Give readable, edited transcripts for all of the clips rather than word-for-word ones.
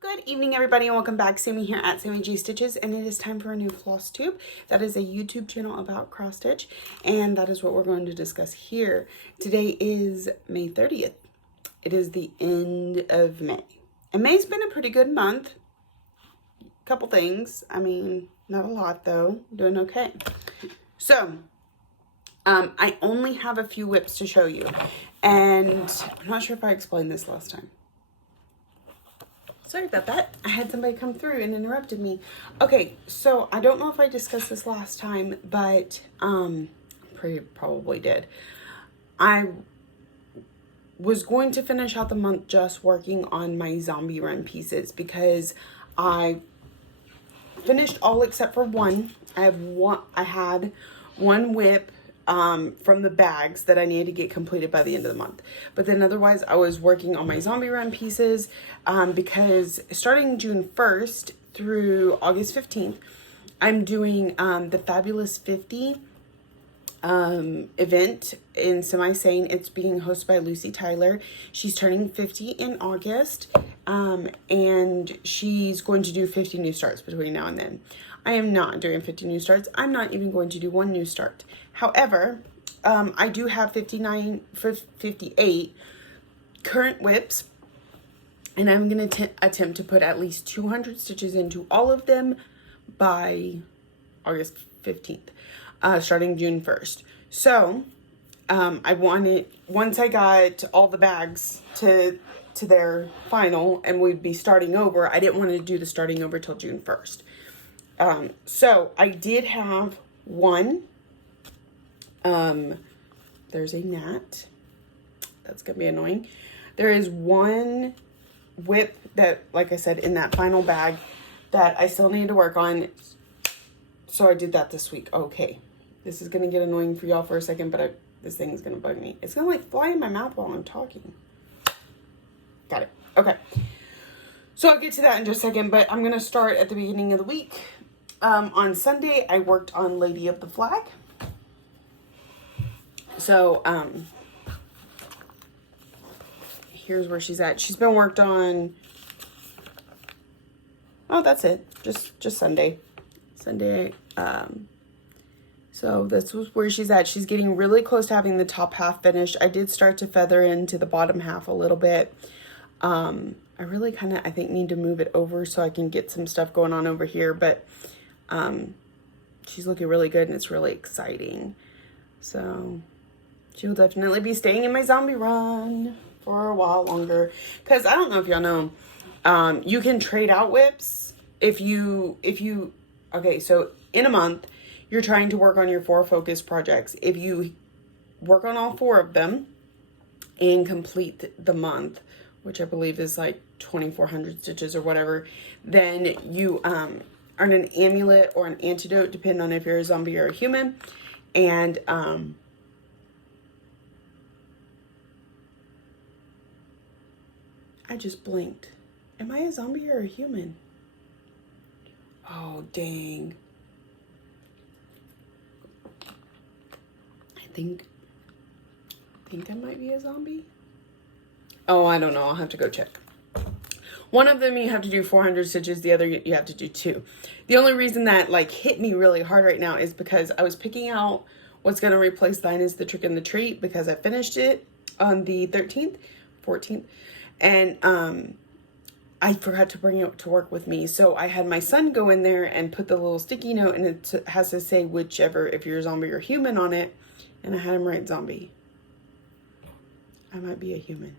Good evening, everybody, and welcome back. Sammy here at Sammy G Stitches, and it is time for a new floss tube. That is a YouTube channel about cross stitch, and that is what we're going to discuss here. Today is May 30th. It is the end of May, and May's been a pretty good month. Couple things. I mean, not a lot though. Doing okay. So, I only have a few whips to show you, and I'm not sure if I explained this last time. Sorry about that. I had somebody come through and interrupted me. Okay, so I don't know if I discussed this last time, but probably did. I was going to finish out the month just working on my zombie run pieces because I finished all except for one. I had one whip from the bags that I needed to get completed by the end of the month. But then otherwise I was working on my zombie run pieces because starting June 1st through August 15th, I'm doing the Fabulous 50 event in Semi-Sane. It's being hosted by Lucy Tyler. She's turning 50 in August, and she's going to do 50 new starts between now and then. I am not doing 50 new starts. I'm not even going to do one new start. However, I do have 58 current whips, and I'm going to attempt to put at least 200 stitches into all of them by August 15th, starting June 1st. So, I wanted, once I got all the bags to their final and we'd be starting over, I didn't want to do the starting over till June 1st. So I did have one, there's a gnat, that's gonna be annoying. There is one whip that, like I said, in that final bag that I still need to work on. So I did that this week. Okay. This is gonna get annoying for y'all for a second, but this thing is gonna bug me. It's gonna like fly in my mouth while I'm talking. Got it. Okay. So I'll get to that in just a second, but I'm gonna start at the beginning of the week. On Sunday, I worked on Lady of the Flag. So, here's where she's at. She's been worked on, oh, that's it. Just Sunday. So this was where she's at. She's getting really close to having the top half finished. I did start to feather into the bottom half a little bit. I really kind of, I think, need to move it over so I can get some stuff going on over here, but she's looking really good and it's really exciting. So she will definitely be staying in my zombie run for a while longer, because I don't know if y'all know, you can trade out whips if you okay, so in a month you're trying to work on your 4 focus projects. If you work on all 4 of them and complete the month, which I believe is like 2,400 stitches or whatever, then you earn an amulet or an antidote, depending on if you're a zombie or a human. And I just blinked. Am I a zombie or a human? Oh, dang. I think I might be a zombie. Oh, I don't know. I'll have to go check. One of them you have to do 400 stitches. The other you have to do 2. The only reason that like hit me really hard right now is because I was picking out what's going to replace Thine is the Trick and the Treat, because I finished it on the 14th. And I forgot to bring it to work with me. So I had my son go in there and put the little sticky note, and it has to say whichever, if you're a zombie or human on it. And I had him write zombie. I might be a human.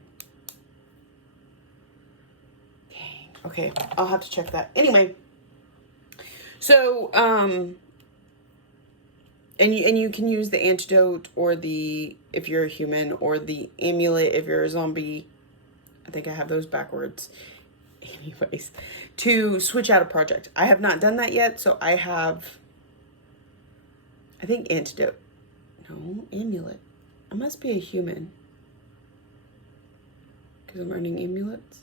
Okay, I'll have to check that. Anyway, so, and you can use the antidote or if you're a human, or the amulet if you're a zombie. I think I have those backwards. Anyways, to switch out a project. I have not done that yet, so I think antidote. No, amulet. I must be a human, because I'm earning amulets.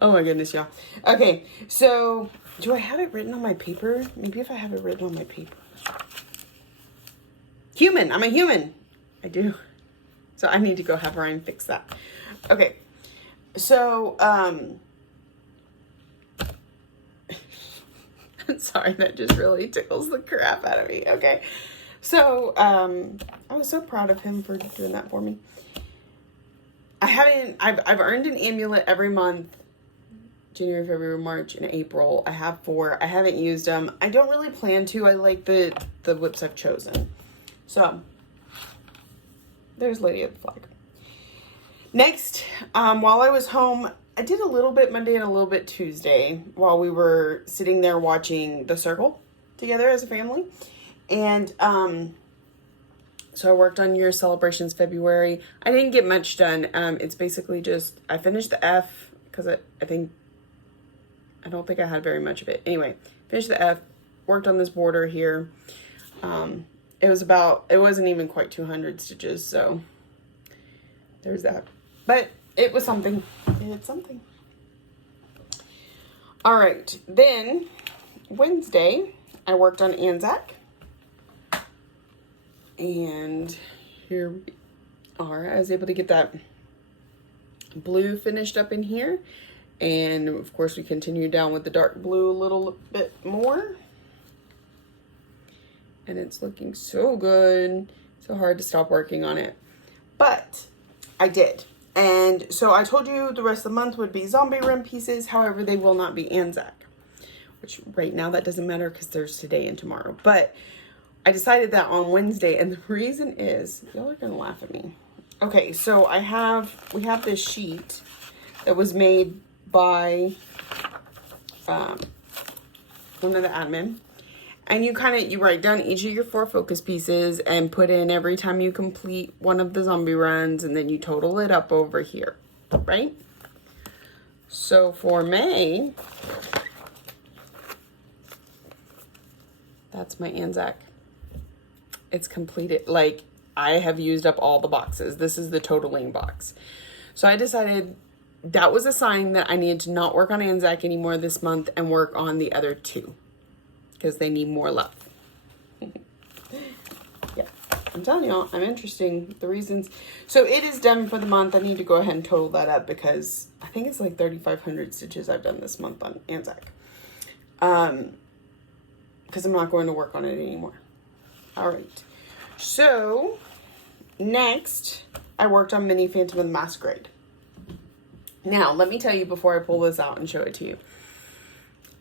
Oh my goodness, y'all. Okay, so do I have it written on my paper? Maybe if I have it written on my paper. Human. I'm a human. I do. So I need to go have Ryan fix that. Okay. So, Sorry, that just really tickles the crap out of me. Okay. So, I was so proud of him for doing that for me. I've earned an amulet every month. January, February, March, and April. I have 4. I haven't used them. I don't really plan to. I like the whips I've chosen. So, there's Lady of the Flag. Next, while I was home, I did a little bit Monday and a little bit Tuesday while we were sitting there watching The Circle together as a family. And so I worked on Year Celebrations February. I didn't get much done. It's basically just, I finished the F because I don't think I had very much of it. Anyway, finished the F, worked on this border here. It wasn't even quite 200 stitches, so there's that. But it was something. It's something. All right. Then Wednesday, I worked on Anzac. And here we are. I was able to get that blue finished up in here. And of course, we continue down with the dark blue a little bit more. And it's looking so good. So hard to stop working on it. But I did. And so I told you the rest of the month would be zombie rim pieces. However, they will not be Anzac. Which right now that doesn't matter because there's today and tomorrow. But I decided that on Wednesday. And the reason is, y'all are going to laugh at me. Okay, so we have this sheet that was made by one of the admin. And you write down each of your 4 focus pieces and put in every time you complete one of the zombie runs, and then you total it up over here, right? So for May, that's my Anzac. It's completed. Like, I have used up all the boxes. This is the totaling box. So I decided that was a sign that I needed to not work on Anzac anymore this month and work on the other 2. Because they need more love. Yeah, I'm telling y'all, I'm interesting. The reasons. So it is done for the month. I need to go ahead and total that up because I think it's like 3,500 stitches I've done this month on Anzac. Because I'm not going to work on it anymore. All right. So next, I worked on Mini Phantom of the Masquerade. Now, let me tell you before I pull this out and show it to you.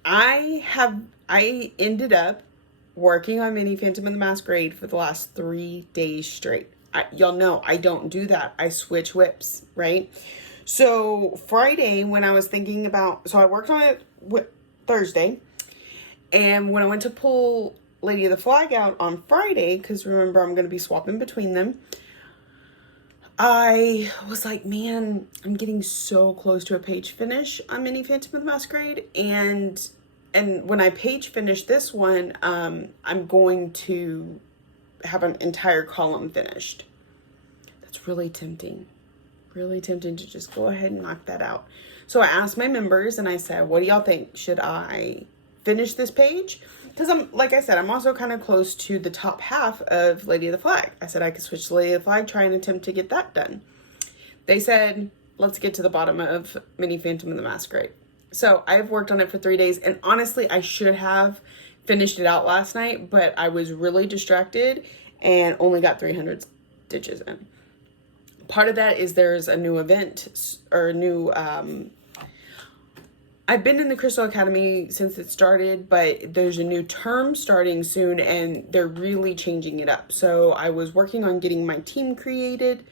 I ended up working on Mini Phantom of the Masquerade for the last 3 days straight. Y'all know I don't do that. I switch whips, right? So Friday, when I was thinking about, so I worked on it Thursday. And when I went to pull Lady of the Flag out on Friday, because remember I'm going to be swapping between them, I was like, man, I'm getting so close to a page finish on Mini Phantom of the Masquerade. And when I page finish this one, I'm going to have an entire column finished. That's really tempting. Really tempting to just go ahead and knock that out. So I asked my members and I said, what do y'all think? Should I finish this page? Because like I said, I'm also kind of close to the top half of Lady of the Flag. I said I could switch to Lady of the Flag, try and attempt to get that done. They said, let's get to the bottom of Mini Phantom of the Masquerade. So I've worked on it for 3 days, and honestly, I should have finished it out last night, but I was really distracted and only got 300 stitches in. Part of that is there's a new event or a new, I've been in the Crystal Academy since it started, but there's a new term starting soon and they're really changing it up. So I was working on getting my team created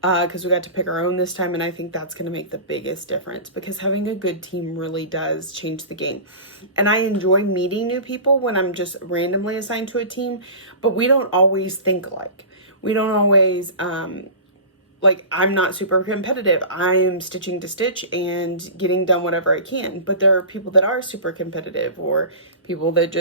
because we got to pick our own this time, and I think that's going to make the biggest difference because having a good team really does change the game. And I enjoy meeting new people when I'm just randomly assigned to a team, but we don't always think alike. We don't always, like, I'm not super competitive. I'm stitching to stitch and getting done whatever I can. But there are people that are super competitive or people that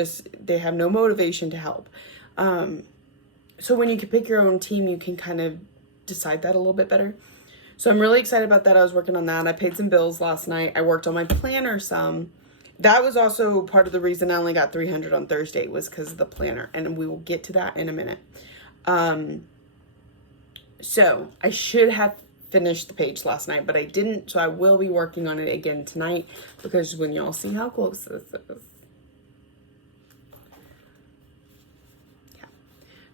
they have no motivation to help. So when you can pick your own team, you can kind of decide that a little bit better. So I'm really excited about that. I was working on that. I paid some bills last night. I worked on my planner some. That was also part of the reason I only got 300 on Thursday was because of the planner. And we will get to that in a minute. So I should have finished the page last night, but I didn't. So I will be working on it again tonight because when y'all see how close this is,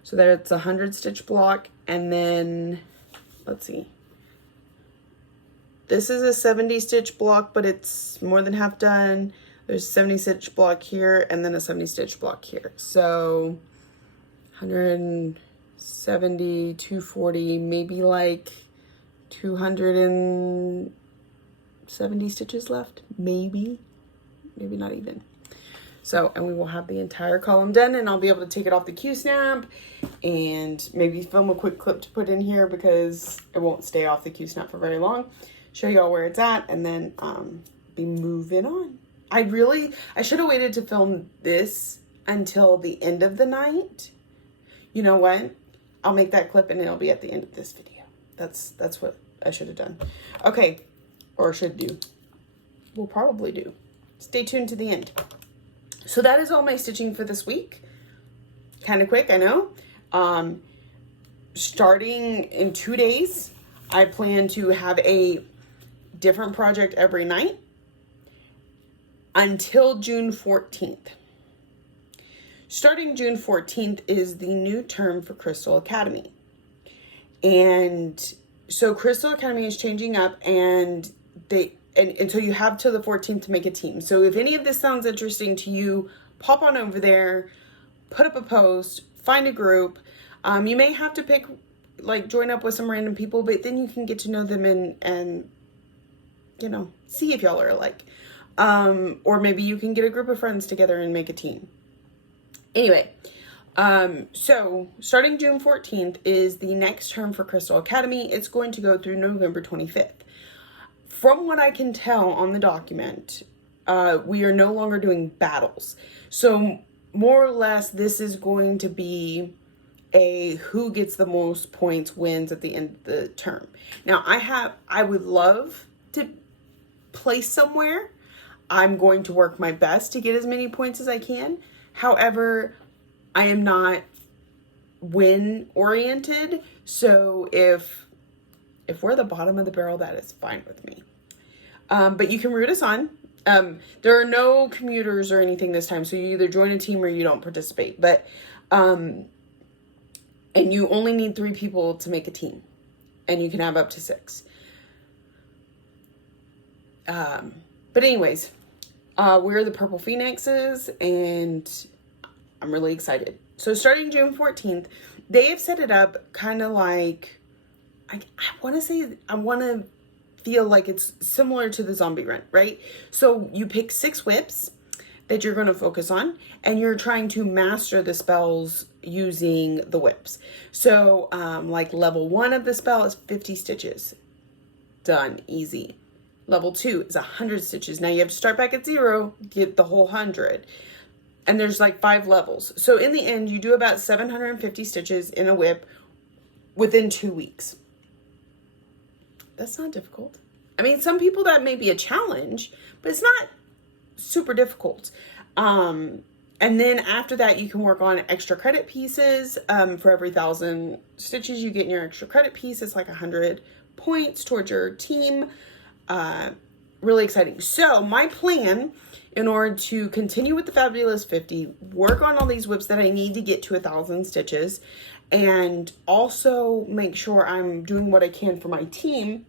So that's a 100 stitch block. And then, let's see. This is a 70 stitch block, but it's more than half done. There's a 70 stitch block here and then a 70 stitch block here. So 170, 240, maybe like 270 stitches left. Maybe not even. So, and we will have the entire column done, and I'll be able to take it off the Q-snap and maybe film a quick clip to put in here because it won't stay off the Q-snap for very long. Show y'all where it's at, and then be moving on. I should have waited to film this until the end of the night. You know what? I'll make that clip and it'll be at the end of this video. That's what I should have done. Okay, or should do. We'll probably do. Stay tuned to the end. So that is all my stitching for this week. Kind of quick, I know. Starting in 2 days, I plan to have a different project every night until June 14th. Starting June 14th is the new term for Crystal Academy. And so Crystal Academy is changing up, and so you have till the 14th to make a team. So if any of this sounds interesting to you, pop on over there, put up a post, find a group. You may have to pick, join up with some random people, but then you can get to know them and you know, see if y'all are alike. Or maybe you can get a group of friends together and make a team. Anyway, so starting June 14th is the next term for Crystal Academy. It's going to go through November 25th. From what I can tell on the document, we are no longer doing battles. So more or less, this is going to be a who gets the most points wins at the end of the term. Now, I would love to place somewhere. I'm going to work my best to get as many points as I can. However, I am not win oriented. So if we're the bottom of the barrel, that is fine with me. But you can root us on. There are no commuters or anything this time. So you either join a team or you don't participate. But, and you only need 3 people to make a team. And you can have up to 6. But anyways, we're the Purple Phoenixes, and I'm really excited. So starting June 14th, they have set it up kind of like, I want to feel like it's similar to the zombie run, right? So you pick 6 whips that you're going to focus on, and you're trying to master the spells using the whips. So, like level 1 of the spell is 50 stitches. Done. Easy. Level 2 is 100 stitches. Now you have to start back at 0, get the whole 100. And there's like 5 levels. So in the end, you do about 750 stitches in a whip within 2 weeks. That's not difficult. I mean, some people that may be a challenge, but it's not super difficult. And then after that, you can work on extra credit pieces. For every 1,000 stitches you get in your extra credit piece, it's like 100 points towards your team. Really exciting. So my plan, in order to continue with the Fabulous 50, work on all these whips that I need to get to 1,000 stitches, and also make sure I'm doing what I can for my team.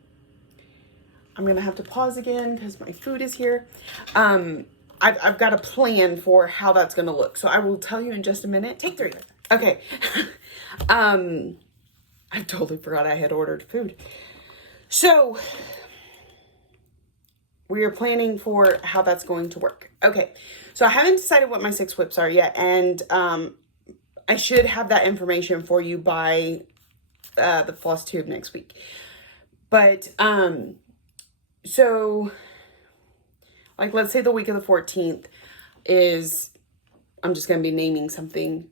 I'm going to have to pause again because my food is here. I've got a plan for how that's going to look. So I will tell you in just a minute. Take 3. Okay. I totally forgot I had ordered food. So we are planning for how that's going to work. Okay. So I haven't decided what my 6 whips are yet. And I should have that information for you by the floss tube next week. But so, like, let's say the week of the 14th is, I'm just going to be naming something.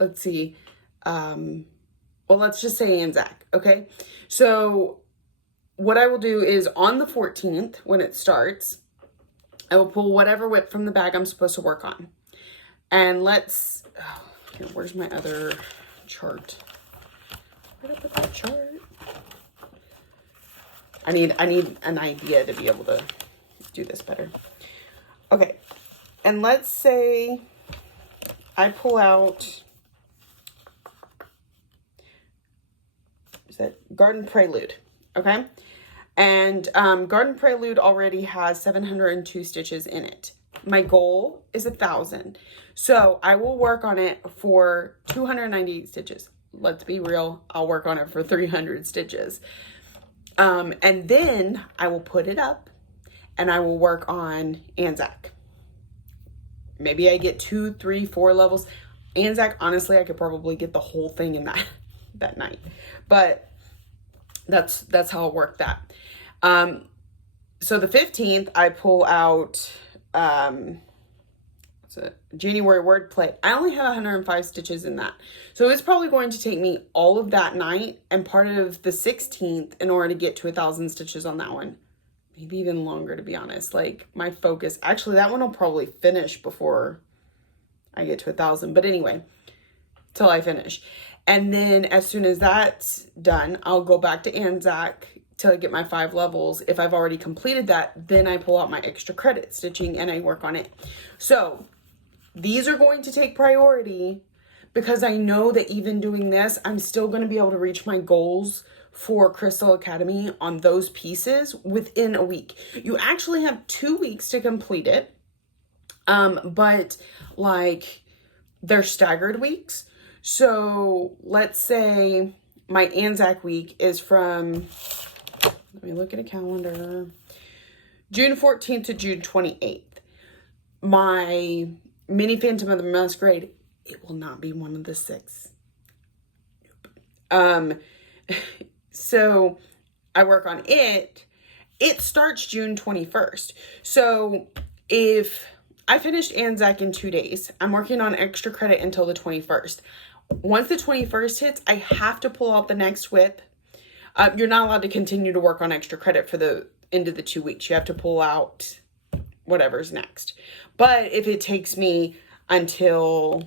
Let's see. Well, let's just say Anzac. Okay. So what I will do is on the 14th, when it starts, I will pull whatever whip from the bag I'm supposed to work on. And here, where's my other chart? Where did I put that chart? I need an idea to be able to do this better. Okay. And let's say I pull out is it? Garden Prelude, okay? And Garden Prelude already has 702 stitches in it. My goal is 1,000. So I will work on it for 298 stitches. Let's be real, I'll work on it for 300 stitches. And then I will put it up and I will work on Anzac. Maybe I get 2, 3, 4 levels. Anzac, honestly, I could probably get the whole thing in that night. But that's how I'll work that. So the 15th, I pull out January wordplay. I only have 105 stitches in that. So it's probably going to take me all of that night and part of the 16th in order to get to 1,000 stitches on that one. Maybe even longer, to be honest. Like, my focus, actually that one will probably finish before I get to 1,000. But anyway, till I finish. And then as soon as that's done, I'll go back to Anzac till I get my 5 levels. If I've already completed that, then I pull out my extra credit stitching and I work on it. So these are going to take priority because I know that even doing this, I'm still going to be able to reach my goals for Crystal Academy on those pieces within a week. You actually have 2 weeks to complete it. But like they're staggered weeks. So let's say my Anzac week is from, let me look at a calendar, June 14th to June 28th. My mini Phantom of the Masquerade, it will not be one of the 6. So I work on it. It starts June 21st. So if I finished Anzac in 2 days, I'm working on extra credit until the 21st. Once the 21st hits, I have to pull out the next whip. You're not allowed to continue to work on extra credit for the end of the 2 weeks. You have to pull out whatever's next. But if it takes me until,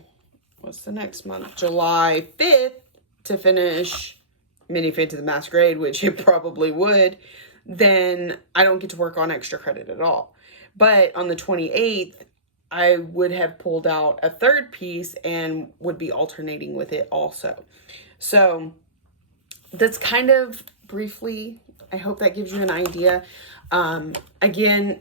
what's the next month? July 5th to finish Mini Phantom of the Masquerade, which it probably would, then I don't get to work on extra credit at all. But on the 28th, I would have pulled out a 3rd piece and would be alternating with it also. So that's kind of briefly, I hope that gives you an idea. Again,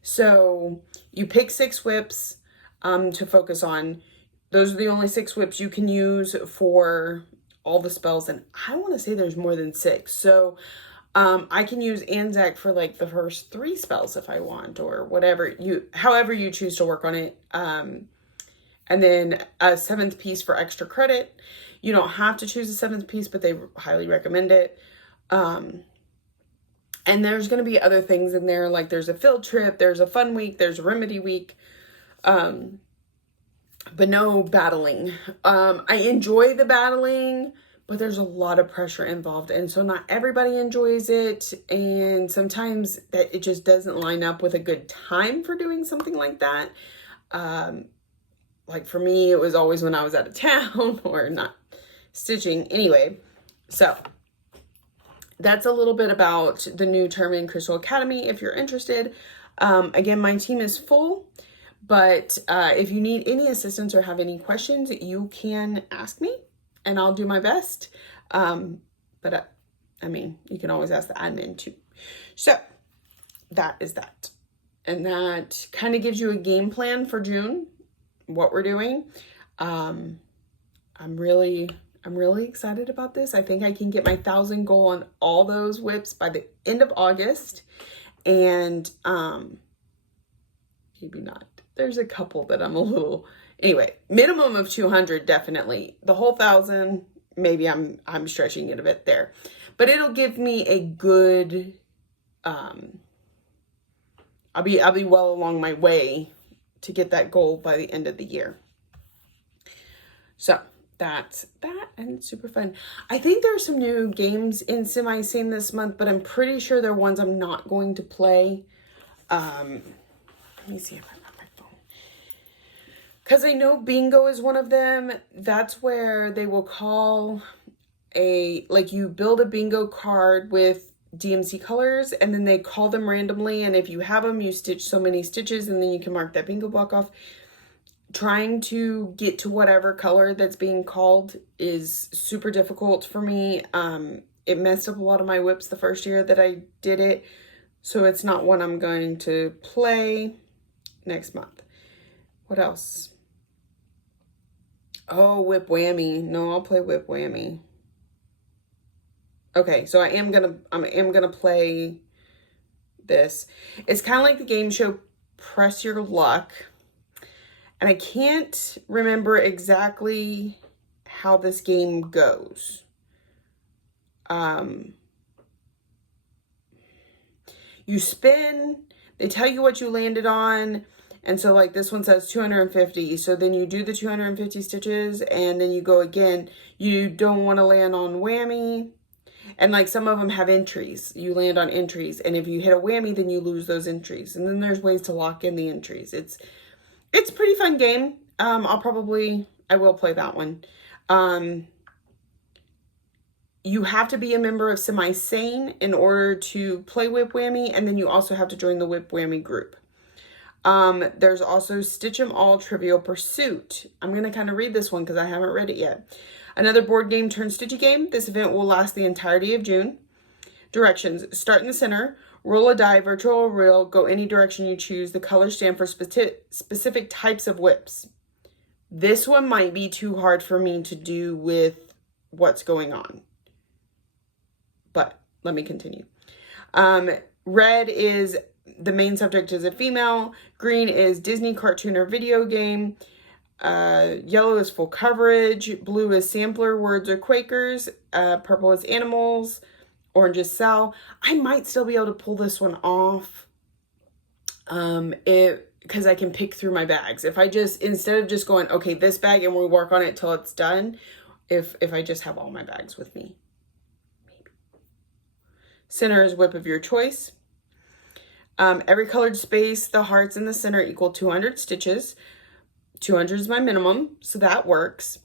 so you pick 6 whips to focus on. Those are the only 6 whips you can use for all the spells. And I want to say there's more than 6. So I can use Anzac for like the first 3 spells if I want, or whatever however you choose to work on it. And then a 7th piece for extra credit. You don't have to choose a 7th piece, but they highly recommend it. And there's going to be other things in there, like there's a field trip, there's a fun week, there's a remedy week, but no battling. I enjoy the battling, but there's a lot of pressure involved. And so not everybody enjoys it. And sometimes that it just doesn't line up with a good time for doing something like that. Like for me, it was always when I was out of town or not stitching. Anyway, so that's a little bit about the new term in Crystal Academy if you're interested. Again, my team is full, but if you need any assistance or have any questions, you can ask me and I'll do my best. But I mean, you can always ask the admin too. So that is that. And that kind of gives you a game plan for June, what we're doing. I'm really excited about this. I think I can get my 1,000 goal on all those whips by the end of August. And maybe not. There's a couple that I'm a little, anyway, minimum of 200 definitely. The whole 1,000, maybe I'm stretching it a bit there. But it'll give me a good I'll be well along my way to get that goal by the end of the year. So that's that, and it's super fun. I think there's some new games in Semi-Sane this month, but I'm pretty sure they're ones I'm not going to play. Let me see if I got my phone. Because I know bingo is one of them. That's where they will call like you build a bingo card with DMC colors, and then they call them randomly, and if you have them, you stitch so many stitches, and then you can mark that bingo block off. trying to get to whatever color that's being called is super difficult for me. It messed up a lot of my whips the first year that I did it, so it's not one I'm going to play next month. What else? Oh, whip whammy. No, I'll play whip whammy. Okay, so I am gonna play this. It's kind of like the game show Press Your Luck. And I can't remember exactly how this game goes. You spin, they tell you what you landed on. And so like this one says 250. So then you do the 250 stitches and then you go again. You don't want to land on whammy. And like some of them have entries. You land on entries. And if you hit a whammy, then you lose those entries. And then there's ways to lock in the entries. It's a pretty fun game. I will play that one. You have to be a member of Semi Sane in order to play Whip Whammy, and then you also have to join the Whip Whammy group. There's also Stitch 'em All Trivial Pursuit. I'm going to kind of read this one because I haven't read it yet. Another board game turned stitchy game. This event will last the entirety of June. Directions: start in the center. Roll a die, virtual or real, go any direction you choose. The colors stand for specific types of whips. This one might be too hard for me to do with what's going on. But let me continue. Red is, the main subject is a female. Green is Disney cartoon or video game. Yellow is full coverage. Blue is sampler, words, or Quakers. Purple is animals. Orange is Sal. I might still be able to pull this one off. Because I can pick through my bags. If I just, instead of just going, okay, this bag and we'll work on it till it's done. If I just have all my bags with me. Maybe. Center is whip of your choice. Every colored space, the hearts in the center equal 200 stitches. 200 is my minimum, so that works.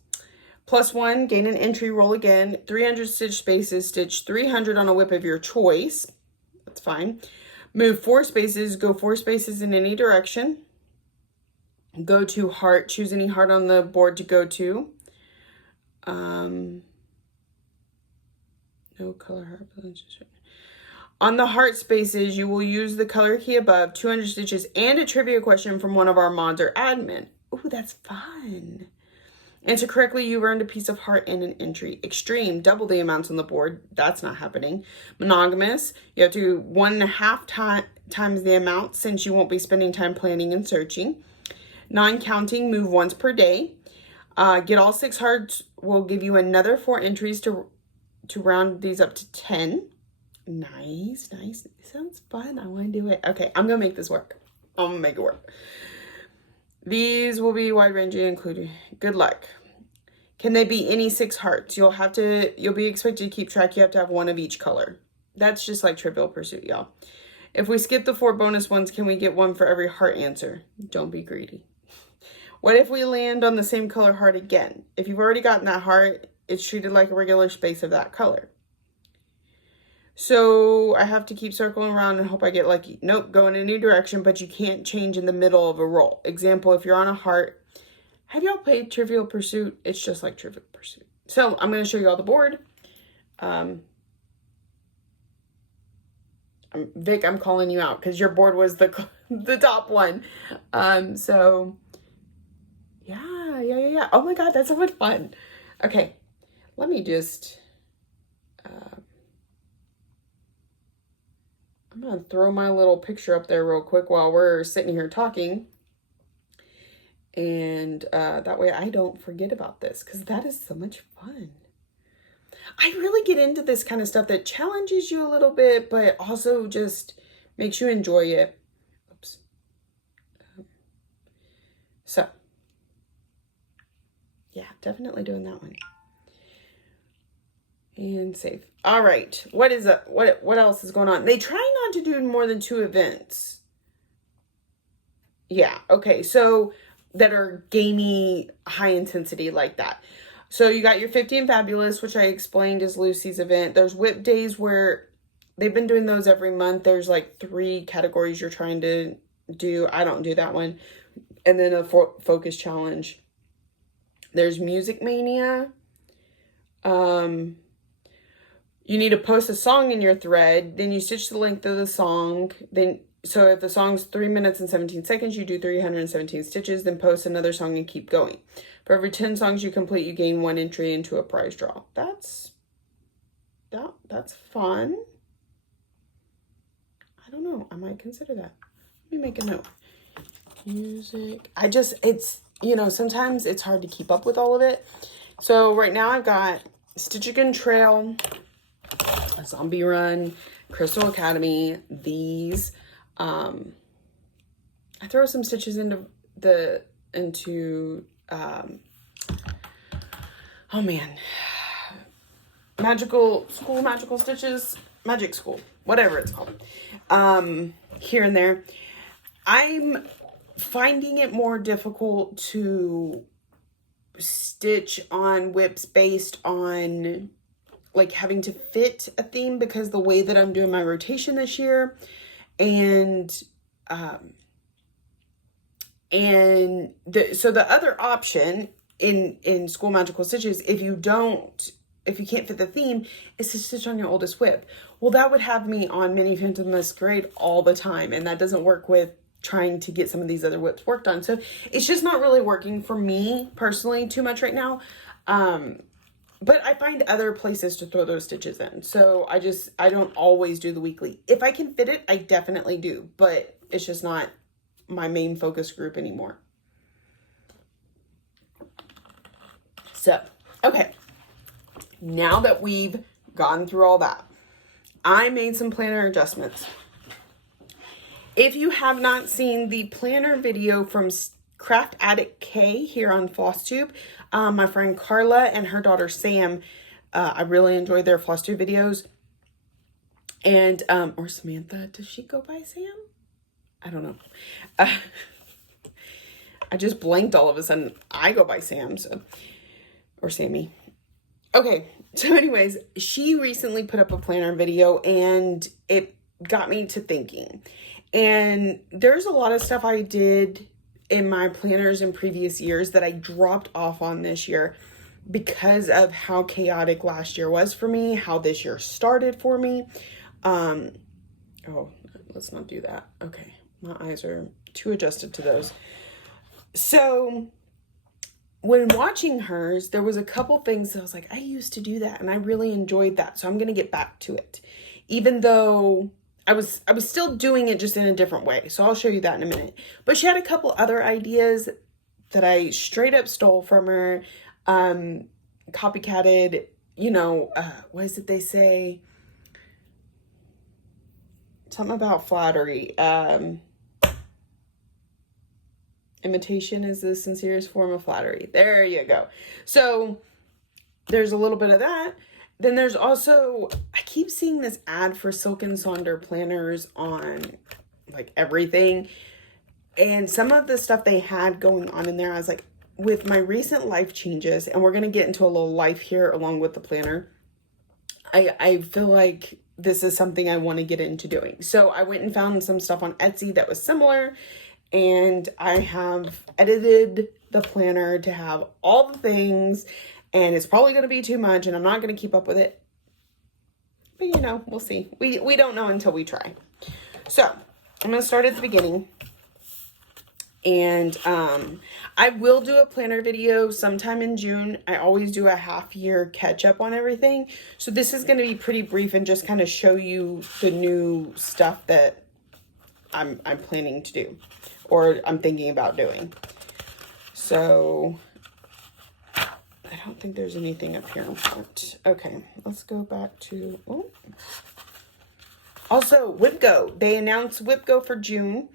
+1, gain an entry, roll again. 300 stitch spaces, stitch 300 on a whip of your choice. That's fine. Move 4 spaces, go 4 spaces in any direction. Go to heart, choose any heart on the board to go to. No color heart. On the heart spaces, you will use the color key above, 200 stitches, and a trivia question from one of our mods or admin. Ooh, that's fun. Answer correctly, you earned a piece of heart and an entry. Extreme, double the amounts on the board. That's not happening. Monogamous, you have to do 1.5 times the amount since you won't be spending time planning and searching. Non-counting, move once per day. Get all 6 hearts will give you another 4 entries to round these up to 10. Nice, nice. It sounds fun. I want to do it. Okay, I'm going to make this work. I'm going to make it work. These will be wide-ranging, including good luck. Can they be any 6 hearts? You'll be expected to keep track. You have to have 1 of each color. That's just like Trivial Pursuit, y'all. If we skip the 4 bonus ones, can we get 1 for every heart answer? Don't be greedy. What if we land on the same color heart again? If you've already gotten that heart, it's treated like a regular space of that color. So I have to keep circling around and hope I get lucky. Nope, go in any direction, but you can't change in the middle of a roll. Example, if you're on a heart, have y'all played Trivial Pursuit? It's just like Trivial Pursuit. So I'm going to show you all the board. Vic, I'm calling you out because your board was the top one. So yeah. Oh my God, that's so much fun. Okay, let me just... I'm going to throw my little picture up there real quick while we're sitting here talking. And that way I don't forget about this because that is so much fun. I really get into this kind of stuff that challenges you a little bit, but also just makes you enjoy it. Oops. So, yeah, definitely doing that one. And save. All right. What is up? What else is going on? They try not to do more than 2 events. Yeah. Okay. So that are gamey, high intensity like that. So you got your 50 and Fabulous, which I explained is Lucy's event. There's Whip Days where they've been doing those every month. There's like 3 categories you're trying to do. I don't do that one. And then a focus challenge. There's Music Mania. You need to post a song in your thread. Then you stitch the length of the song. So if the song's 3 minutes and 17 seconds, you do 317 stitches. Then post another song and keep going. For every 10 songs you complete, you gain 1 entry into a prize draw. That's fun. I don't know. I might consider that. Let me make a note. Music. It's, sometimes it's hard to keep up with all of it. So right now I've got Stitch Again Trail, a Zombie Run, Crystal Academy, these. I throw some stitches into oh man, Magical Stitches, Magic School, whatever it's called, here and there. I'm finding it more difficult to stitch on whips based on like having to fit a theme because the way that I'm doing my rotation this year, and the other option in School Magical Stitches, if you can't fit the theme, is to stitch on your oldest whip. Well, that would have me on Mini Phantom Masquerade all the time, and that doesn't work with trying to get some of these other whips worked on. So it's just not really working for me personally too much right now. But I find other places to throw those stitches in. So I don't always do the weekly. If I can fit it, I definitely do, but it's just not my main focus group anymore. So, okay. Now that we've gone through all that, I made some planner adjustments. If you have not seen the planner video from Craft Addict K here on FlossTube, my friend Carla and her daughter Sam, I really enjoyed their FlossTube videos. And, or Samantha, does she go by Sam? I don't know. I just blanked all of a sudden. I go by Sam, so, or Sammy. Okay, so anyways, she recently put up a planner video and it got me to thinking. And there's a lot of stuff I did in my planners in previous years that I dropped off on this year because of how chaotic last year was for me, how this year started for me. Oh, let's not do that. Okay, my eyes are too adjusted to those. So when watching hers, there was a couple things that I was like, I used to do that and I really enjoyed that. So I'm going to get back to it, even though I was still doing it just in a different way. So I'll show you that in a minute. But she had a couple other ideas that I straight up stole from her, copycatted, what is it they say? Something about flattery. Imitation is the sincerest form of flattery. There you go. So there's a little bit of that. Then there's also, I keep seeing this ad for Silk and Sonder planners on like everything. And some of the stuff they had going on in there, I was like, with my recent life changes, and we're going to get into a little life here along with the planner, I feel like this is something I want to get into doing. So I went and found some stuff on Etsy that was similar, and I have edited the planner to have all the things, and it's probably going to be too much, and I'm not going to keep up with it. But, we'll see. We don't know until we try. So I'm going to start at the beginning. And I will do a planner video sometime in June. I always do a half-year catch-up on everything. So this is going to be pretty brief and just kind of show you the new stuff that I'm planning to do, or I'm thinking about doing. So I don't think there's anything up here in front. Okay, let's go back to... Oh. Also, WhipGo. They announced WhipGo for June.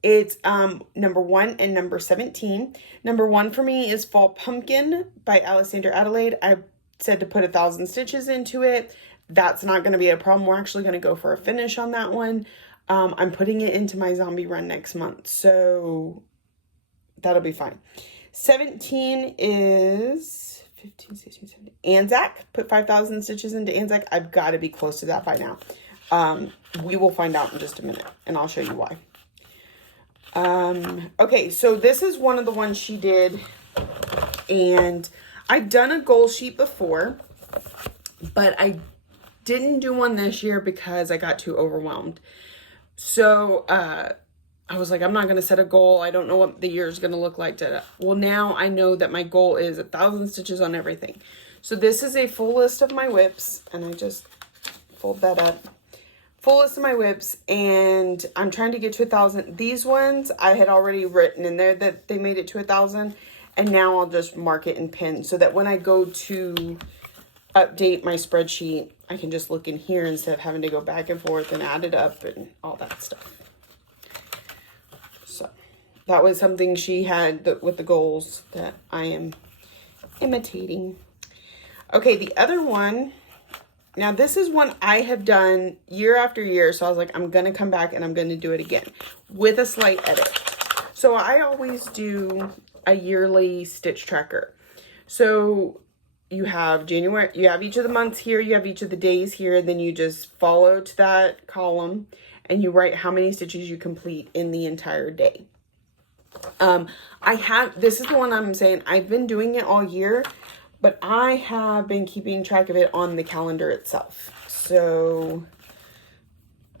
It's number 1 and number 17. Number 1 for me is Fall Pumpkin by Alexandra Adelaide. I said to put 1,000 stitches into it. That's not going to be a problem. We're actually going to go for a finish on that one. I'm putting it into my zombie run next month, so that'll be fine. 17 is 15, 16, 17. Anzac. Put 5,000 stitches into Anzac. I've got to be close to that by now. We will find out in just a minute, and I'll show you why. Okay, so this is one of the ones she did, and I've done a goal sheet before, but I didn't do one this year because I got too overwhelmed. So, I was like, I'm not going to set a goal. I don't know what the year is going to look like. Well, now I know that my goal is 1,000 stitches on everything. So this is a full list of my whips, and I just fold that up. Full list of my whips, and I'm trying to get to 1,000. These ones I had already written in there that they made it to 1,000, and now I'll just mark it and pin so that when I go to update my spreadsheet, I can just look in here instead of having to go back and forth and add it up and all that stuff. So that was something she had with the goals that I am imitating. Okay, the other one, now this is one I have done year after year, so I was like, I'm going to come back and I'm going to do it again with a slight edit. So I always do a yearly stitch tracker. So you have January, you have each of the months here, you have each of the days here, and then you just follow to that column and you write how many stitches you complete in the entire day. This is the one I'm saying, I've been doing it all year, but I have been keeping track of it on the calendar itself. So,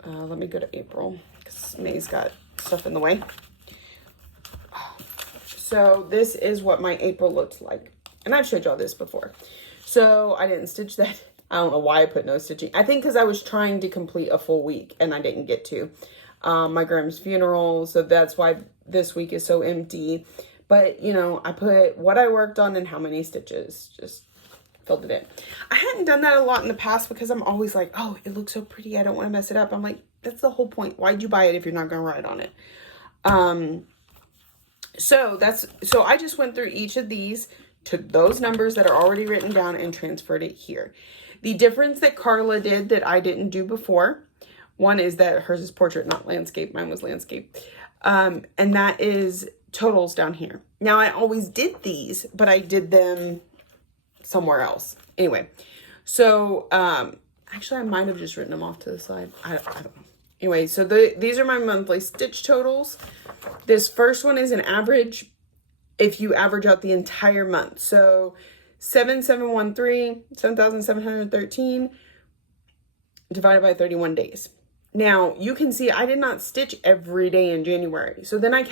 let me go to April, because May's got stuff in the way. So this is what my April looked like. And I've showed y'all this before. So I didn't stitch that. I don't know why I put no stitching. I think because I was trying to complete a full week and I didn't get to. My grandma's funeral, so that's why this week is so empty. But, you know, I put what I worked on and how many stitches. Just filled it in. I hadn't done that a lot in the past because I'm always like, oh, it looks so pretty. I don't want to mess it up. I'm like, that's the whole point. Why'd you buy it if you're not going to write on it? So I just went through each of these, took those numbers that are already written down and transferred it here. The difference that Carla did that I didn't do before, one is that hers is portrait, not landscape. Mine was landscape. And that is totals down here. Now I always did these, but I did them somewhere else. Anyway, so actually I might have just written them off to the side. I don't know. Anyway, so these are my monthly stitch totals. This first one is an average if you average out the entire month. So 7,713 divided by 31 days. Now you can see I did not stitch every day in January. So then I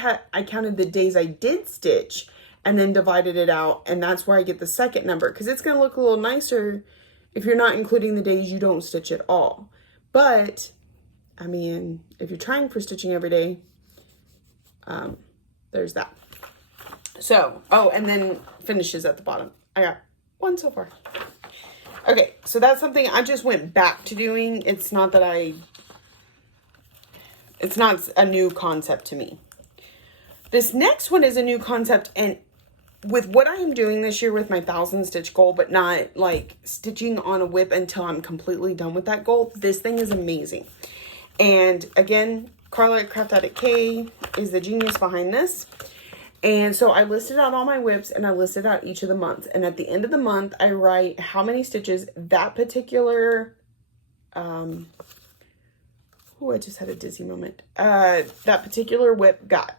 counted the days I did stitch and then divided it out. And that's where I get the second number, because it's going to look a little nicer if you're not including the days you don't stitch at all. But I mean, if you're trying for stitching every day, there's that. So, oh, and then finishes at the bottom. I got one so far. Okay, so that's something I just went back to doing. It's not that it's not a new concept to me. This next one is a new concept, and with what I am doing this year with my 1,000 stitch goal, but not like stitching on a whip until I'm completely done with that goal, this thing is amazing. And again, Carla at Craft Addict K is the genius behind this. And so I listed out all my whips and I listed out each of the months. And at the end of the month, I write how many stitches that particular, I just had a dizzy moment. That particular whip got.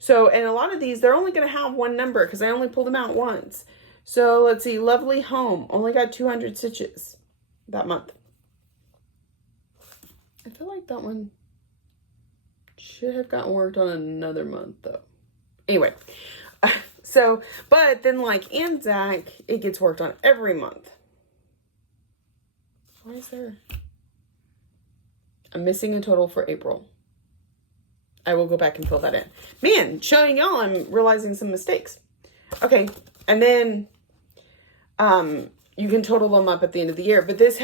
So, and a lot of these, they're only going to have one number because I only pulled them out once. So let's see, Lovely Home only got 200 stitches that month. I feel like that one should have gotten worked on another month though. Anyway, so, but then like Anzac, it gets worked on every month. Why is there? I'm missing a total for April. I will go back and fill that in. Man, showing y'all, I'm realizing some mistakes. Okay, and then you can total them up at the end of the year. But this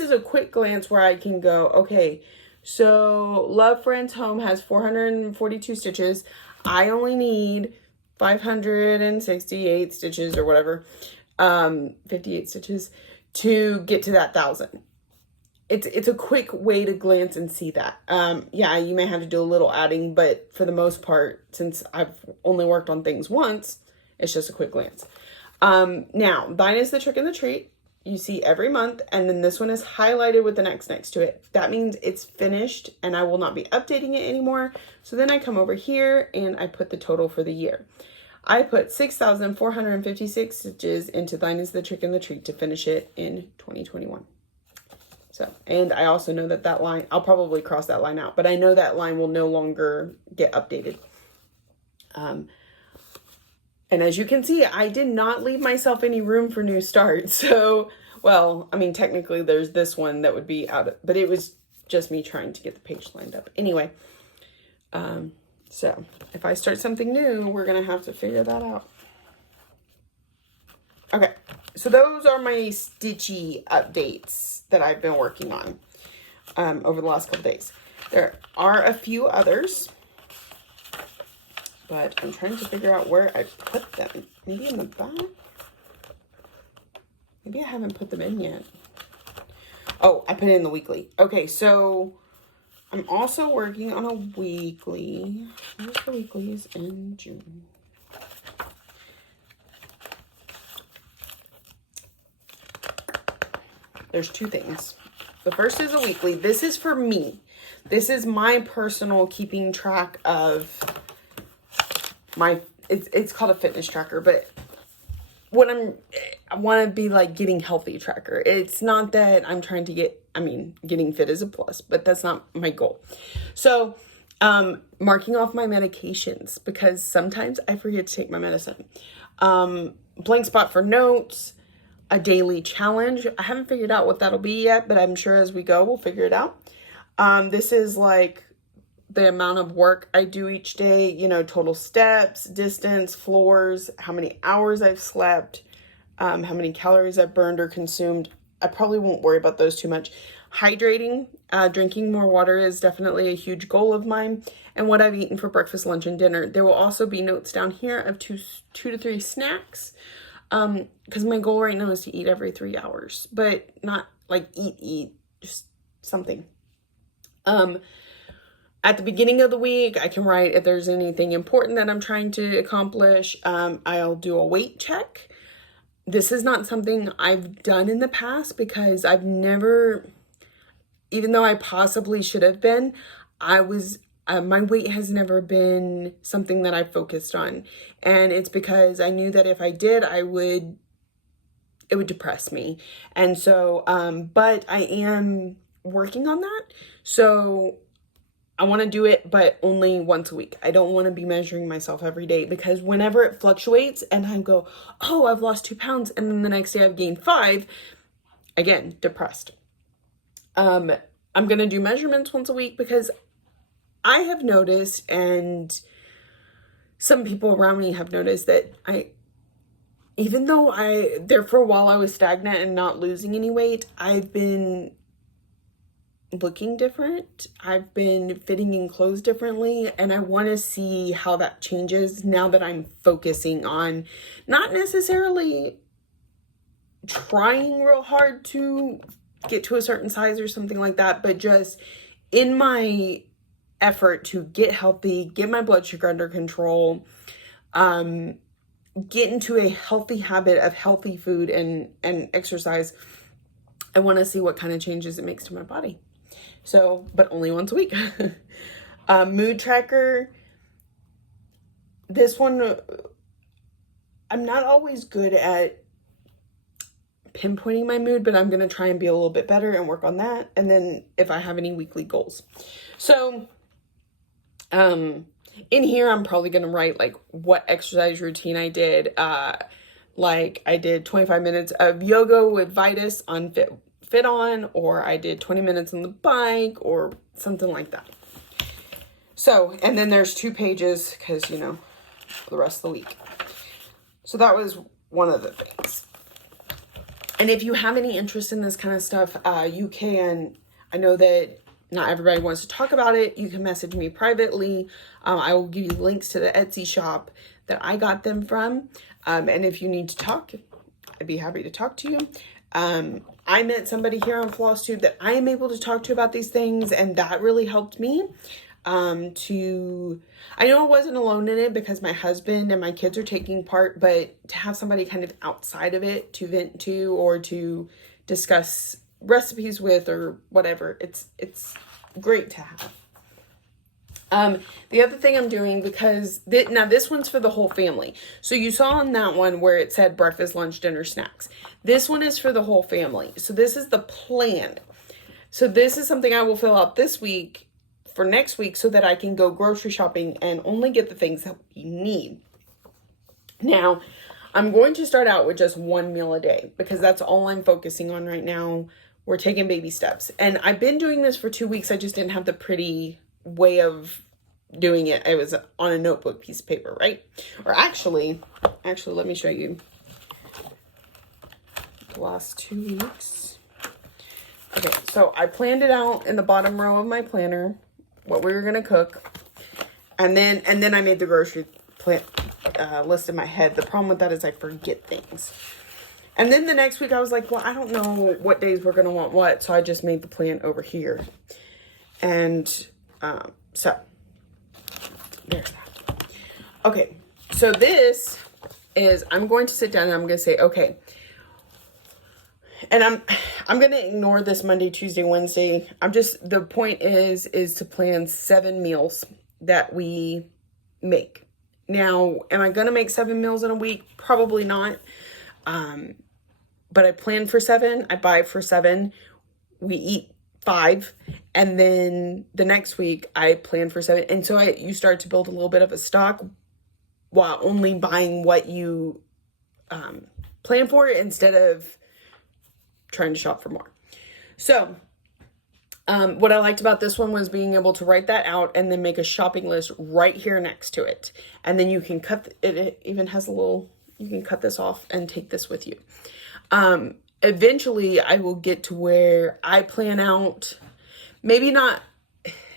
is a quick glance where I can go, okay, so Love Friends Home has 442 stitches. I only need 568 stitches or whatever, 58 stitches to get to that 1,000. It's a quick way to glance and see that. Yeah, you may have to do a little adding, but for the most part, since I've only worked on things once, it's just a quick glance. Now, thine is the trick and the treat. you see every month, and then this one is highlighted with the next to it. That means it's finished and I will not be updating it anymore. So then I come over here and I put the total for the year. I put 6,456 stitches into Thine is the Trick and the Treat to finish it in 2021. So, and I also know that that line, I'll probably cross that line out, but I know that line will no longer get updated. And as you can see, I did not leave myself any room for new starts. So, well, I mean, technically there's this one that would be out of, but it was just me trying to get the page lined up. Anyway, so if I start something new, we're going to have to figure that out. Okay, so those are my stitchy updates that I've been working on over the last couple days. There are a few others, but I'm trying to figure out where I put them. Maybe in the back? Maybe I haven't put them in yet. Oh, I put it in the weekly. Okay, so I'm also working on a weekly. Where's the weeklies in June? There's two things. The first is a weekly. This is for me. This is my personal keeping track of my, it's called a fitness tracker, but what I want to be like getting healthy tracker. It's not that I'm trying to get, I mean, getting fit is a plus, but that's not my goal. So, marking off my medications because sometimes I forget to take my medicine. Blank spot for notes, a daily challenge. I haven't figured out what that'll be yet, but I'm sure as we go, we'll figure it out. This is like the amount of work I do each day, you know, total steps, distance, floors, how many hours I've slept, how many calories I've burned or consumed. I probably won't worry about those too much. Hydrating, drinking more water is definitely a huge goal of mine, and what I've eaten for breakfast, lunch, and dinner. There will also be notes down here of two to three snacks, because my goal right now is to eat every 3 hours, but not like eat, just something. At the beginning of the week, I can write if there's anything important that I'm trying to accomplish. I'll do a weight check. This is not something I've done in the past because I've never, even though I possibly should have been, my weight has never been something that I focused on. And it's because I knew that if I did, it would depress me. And so, but I am working on that. So I want to do it, but only once a week. I don't want to be measuring myself every day because whenever it fluctuates and I go, oh, I've lost 2 pounds. And then the next day I've gained 5, again, depressed. I'm going to do measurements once a week because I have noticed, and some people around me have noticed that even though there for a while I was stagnant and not losing any weight, I've been looking different. I've been fitting in clothes differently, and I want to see how that changes now that I'm focusing on not necessarily trying real hard to get to a certain size or something like that, but just in my effort to get healthy, get my blood sugar under control, get into a healthy habit of healthy food and exercise. I want to see what kind of changes it makes to my body. So, but only once a week. Mood tracker. This one, I'm not always good at pinpointing my mood, but I'm going to try and be a little bit better and work on that. And then if I have any weekly goals. So, in here, I'm probably going to write like what exercise routine I did. Like I did 25 minutes of yoga with Vitus on Fit On, or I did 20 minutes on the bike or something like that. So, and then there's 2 pages because, you know, for the rest of the week. So that was one of the things. And if you have any interest in this kind of stuff, you can, I know that not everybody wants to talk about it. You can message me privately. I will give you links to the Etsy shop that I got them from. And if you need to talk, I'd be happy to talk to you. I met somebody here on FlossTube that I am able to talk to about these things, and that really helped me. I know I wasn't alone in it because my husband and my kids are taking part, but to have somebody kind of outside of it to vent to or to discuss recipes with or whatever, it's great to have. The other thing I'm doing, because now this one's for the whole family. So you saw on that one where it said breakfast, lunch, dinner, snacks. This one is for the whole family. So this is the plan. So this is something I will fill out this week for next week so that I can go grocery shopping and only get the things that we need. Now, I'm going to start out with just one meal a day because that's all I'm focusing on right now. We're taking baby steps. And I've been doing this for 2 weeks. I just didn't have the pretty way of doing it. It was on a notebook piece of paper, right? Or actually, let me show you the last 2 weeks. Okay, so I planned it out in the bottom row of my planner, what we were going to cook. And then I made the grocery list in my head. The problem with that is I forget things. And then the next week I was like, well, I don't know what days we're going to want what. So I just made the plan over here. And so there's that. Okay, so this is, I'm going to sit down and I'm going to say, okay. And I'm going to ignore this Monday, Tuesday, Wednesday. The point is to plan 7 meals that we make. Now, am I going to make 7 meals in a week? Probably not. But I plan for 7. I buy for 7. We eat 5. And then the next week I plan for 7. And so you start to build a little bit of a stock while only buying what you plan for instead of trying to shop for more. So what I liked about this one was being able to write that out and then make a shopping list right here next to it. And then you can cut it. It even has you can cut this off and take this with you. Eventually I will get to where I plan out, maybe not,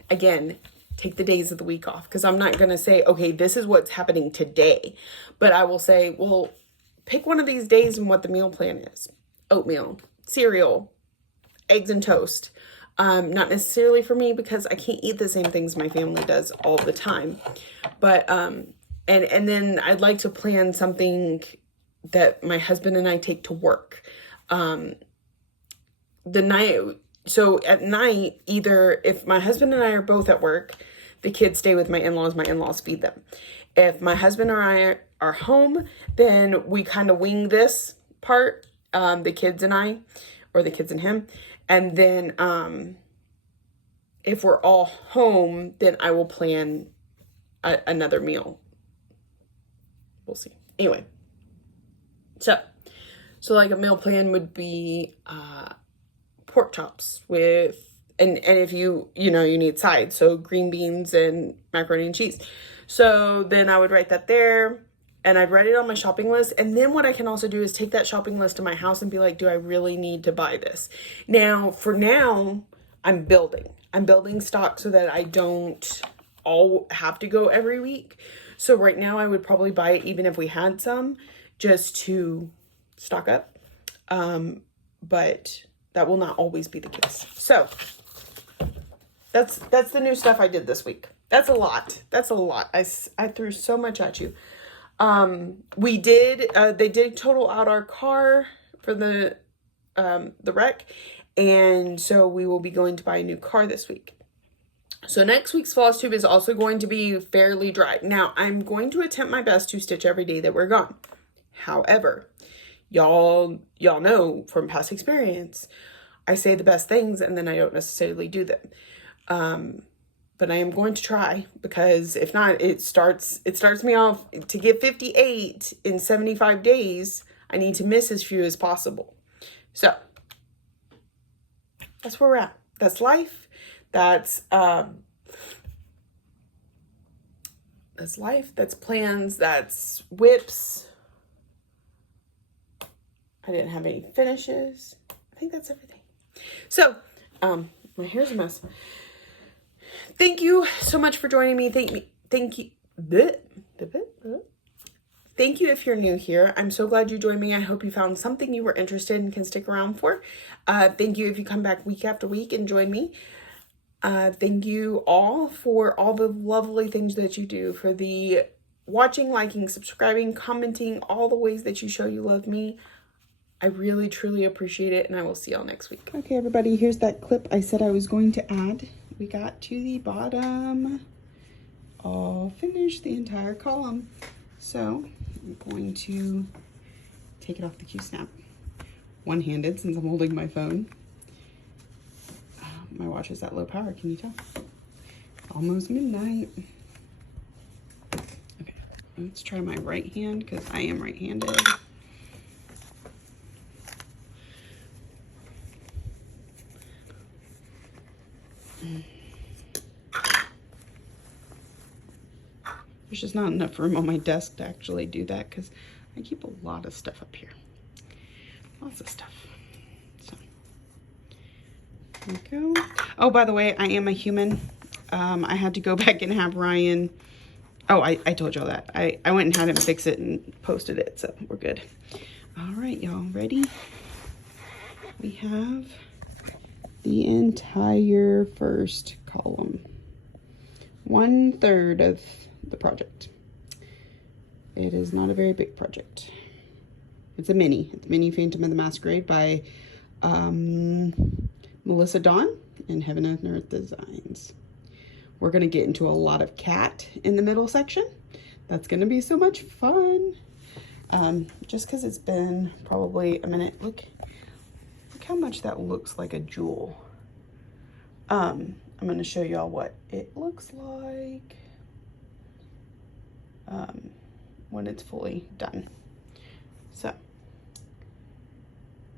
again, take the days of the week off, because I'm not going to say, okay, this is what's happening today. But I will say, well, pick one of these days and what the meal plan is. Oatmeal, cereal, eggs and toast. Not necessarily for me because I can't eat the same things my family does all the time. But, and then I'd like to plan something that my husband and I take to work. So at night, either if my husband and I are both at work, the kids stay with my in-laws feed them. If my husband or I are home, then we kind of wing this part, the kids and I, or the kids and him. And then if we're all home, then I will plan another meal. We'll see. Anyway, so like a meal plan would be pork chops with, and if you need sides, so green beans and macaroni and cheese. So then I would write that there. And I'd write it on my shopping list. And then what I can also do is take that shopping list to my house and be like, do I really need to buy this? Now, for now, I'm building stock so that I don't all have to go every week. So right now I would probably buy it even if we had some, just to stock up. But that will not always be the case. So that's the new stuff I did this week. That's a lot. I threw so much at you. They did total out our car for the wreck. And so we will be going to buy a new car this week. So next week's floss tube is also going to be fairly dry. Now I'm going to attempt my best to stitch every day that we're gone. However, y'all know from past experience, I say the best things and then I don't necessarily do them. But I am going to try, because if not, it starts me off. To get 58 in 75 days, I need to miss as few as possible. So that's where we're at. That's life. That's life. That's plans. That's whips. I didn't have any finishes. I think that's everything. So, my hair's a mess. Thank you so much for joining me. Thank you. Thank you if you're new here. I'm so glad you joined me. I hope you found something you were interested in and can stick around for. Thank you if you come back week after week and join me. Thank you all for all the lovely things that you do, for the watching, liking, subscribing, commenting, all the ways that you show you love me. I really, truly appreciate it, and I will see y'all next week. Okay, everybody, here's that clip I said I was going to add. We got to the bottom, all finished, the entire column. So I'm going to take it off the Q-snap. One-handed, since I'm holding my phone. My watch is at low power, can you tell? Almost midnight. Okay, let's try my right hand, because I am right-handed. There's just not enough room on my desk to actually do that, because I keep a lot of stuff up here. Lots of stuff. So, there we go. Oh, by the way, I am a human. I had to go back and have Ryan. Oh, I told y'all that. I went and had him fix it and posted it, so we're good. All right, y'all, ready? We have the entire first column. 1/3 of the project. It is not a very big project. It's a mini. It's Mini Phantom of the Masquerade by Melissa Dawn and Heaven and Earth Designs. We're going to get into a lot of cat in the middle section. That's going to be so much fun. Just because it's been probably a minute. Look how much that looks like a jewel. I'm going to show y'all what it looks like when it's fully done. So,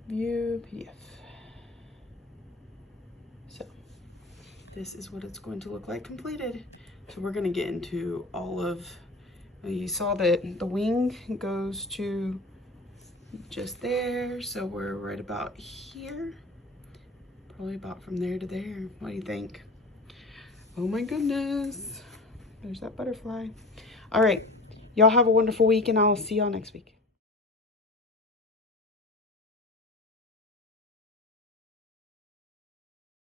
view PDF. So, this is what it's going to look like completed. So we're going to get into all of, you saw that the wing goes to just there. So we're right about here. Probably about from there to there. What do you think? Oh my goodness. There's that butterfly. All right. Y'all have a wonderful week, and I'll see y'all next week.